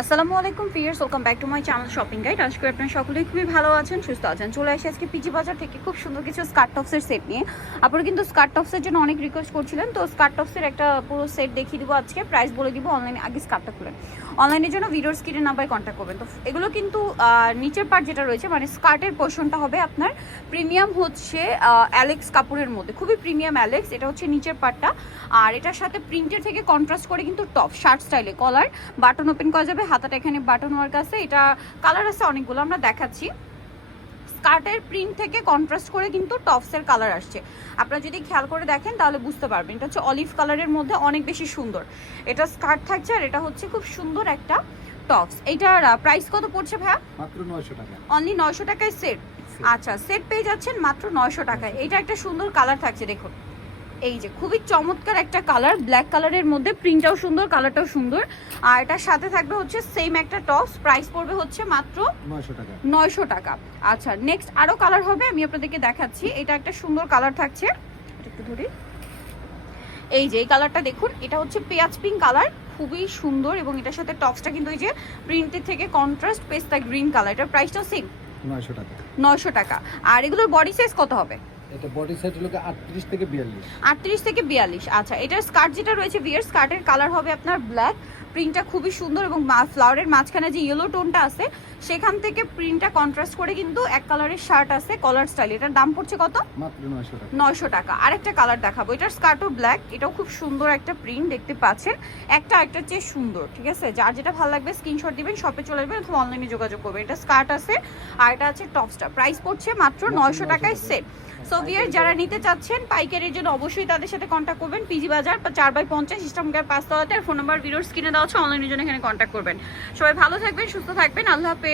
আসসালামু আলাইকুম pears welcome back to my channel shopping guide আশা করি আপনারা সকলেই খুবই ভালো আছেন, সুস্থ আছেন। চলে আসি আজকে পিজি বাজার থেকে খুব সুন্দর কিছু স্কার্ট টপসের সেট নিয়ে। আপনারা কিন্তু স্কার্ট টপসের জন্য অনেক রিকোয়েস্ট করছিলেন, তো স্কার্ট টপসের একটা পুরো সেট দেখিয়ে দিব আজকে। প্রাইস বলে দিব অনলাইনে আগে স্কার্টটা খুলেন। অনলাইনের জন্য ভিডিওর স্ক্রিনে নাম্বার কন্ট্যাক্ট করবেন। তো এগুলো কিন্তু নিচের পার্ট যেটা রয়েছে মানে স্কার্টের পোর্শনটা হবে আপনার। প্রিমিয়াম হচ্ছে অ্যালেক্স কাপড়ের মধ্যে। খুবই প্রিমিয়াম অ্যালেক্স এটা হচ্ছে নিচের পার্টটা আর এটার সাথে প্রিন্টের থেকে কন্ট্রাস্ট করে কিন্তু টপ শার্ট স্টাইলে কলার বাটন ওপেন করা যাবে। হাতাটা এখানে বাটন ওয়ার্ক আছে। এটা কালার আছে অনেকগুলো আমরা দেখাচ্ছি। স্কার্টের প্রিন্ট থেকে কন্ট্রাস্ট করে কিন্তু টপসের কালার আসছে। আপনারা যদি খেয়াল করে দেখেন তাহলে বুঝতে পারবেন। এটা হচ্ছে অলিভ কালারের মধ্যে অনেক বেশি সুন্দর। এটা স্কার্ট থাকছে আর এটা হচ্ছে খুব সুন্দর একটা টপস এইটার প্রাইস কত পড়ছে ভাইয়া? মাত্র নয়শো টাকা। অনলি নয়শো টাকায় সেট আচ্ছা সেট পেয়ে যাচ্ছেন মাত্র নয়শো টাকায়। এটা একটা সুন্দর কালার থাকছে দেখুন। এই যে খুবই চমৎকার একটা কালার ব্ল্যাক কালারের মধ্যে প্রিন্টটাও সুন্দর কালারটাও সুন্দর। আর এটার সাথে থাকবে হচ্ছে সেম একটা টপস প্রাইস পড়বে হচ্ছে মাত্র নয়শো টাকা। আচ্ছা নেক্সট আরও কালার হবে আমি আপনাদেরকে দেখাচ্ছি। এটা একটা সুন্দর কালার থাকছে। একটু ধরি। এই যে এই কালারটা দেখুন এটা হচ্ছে পেঁয়াজ পিঙ্ক কালার খুবই সুন্দর এবং এটার সাথে টপসটা কিন্তু এই যে প্রিন্টের থেকে কন্ট্রাস্ট পেস্তা গ্রিন কালার এটার প্রাইসটাও সেম নয়শো টাকা। নয়শো টাকা। আর এগুলোর বডি সাইজ কত হবে? এটা বডি সাইজ হলো আটত্রিশ থেকে বিয়াল্লিশ? আটত্রিশ থেকে বিয়াল্লিশ। আচ্ছা এটার স্কার্ট যেটা রয়েছে বিয়ার স্কার্টের কালার হবে আপনার ব্ল্যাক প্রিন্টটা খুবই সুন্দর এবং ফ্লাওয়ারের মাঝখানে যে ইয়েলো টোনটা আছে সেখান থেকে প্রিন্টটা কন্ট্রাস্ট করে কিন্তু এক কালারের শার্ট আছে কলার স্টাইল এটার দাম পড়ছে কত? মাত্র নয়শো টাকা। নয়শো টাকা। আরেকটা কালার দেখাবো। এটার স্কার্টও ব্ল্যাক এটাও খুব সুন্দর একটা প্রিন্ট দেখতে পাচ্ছেন। একটা একটা চেয়ে সুন্দর ঠিক আছে? যার যেটা ভালো লাগবে স্ক্রিনশট দিবেন শপে চলে যাবেন অথবা অনলাইনে যোগাযোগ করবেন। এটা স্কার্ট আছে আর এটা আছে টপসটা প্রাইস পড়ছে মাত্র মাত্র নয়শো 900 টাকায় সেট সো ভিয়ার যারা নিতে চাচ্ছেন, পাইকারির জন্য অবশ্যই তাদের সাথে কন্ট্যাক্ট করবেন। পিজি বাজার চার বাই পঞ্চাশ ইস্টামগার পাঁচতলাতে। আর ফোন নাম্বার ভিডিওর স্ক্রিনে দেওয়া হচ্ছে অনলাইনের জন্য এখানে কন্ট্যাক্ট করবেন। সবাই ভালো থাকবেন, সুস্থ থাকবেন। আল্লাহ হাফেজ।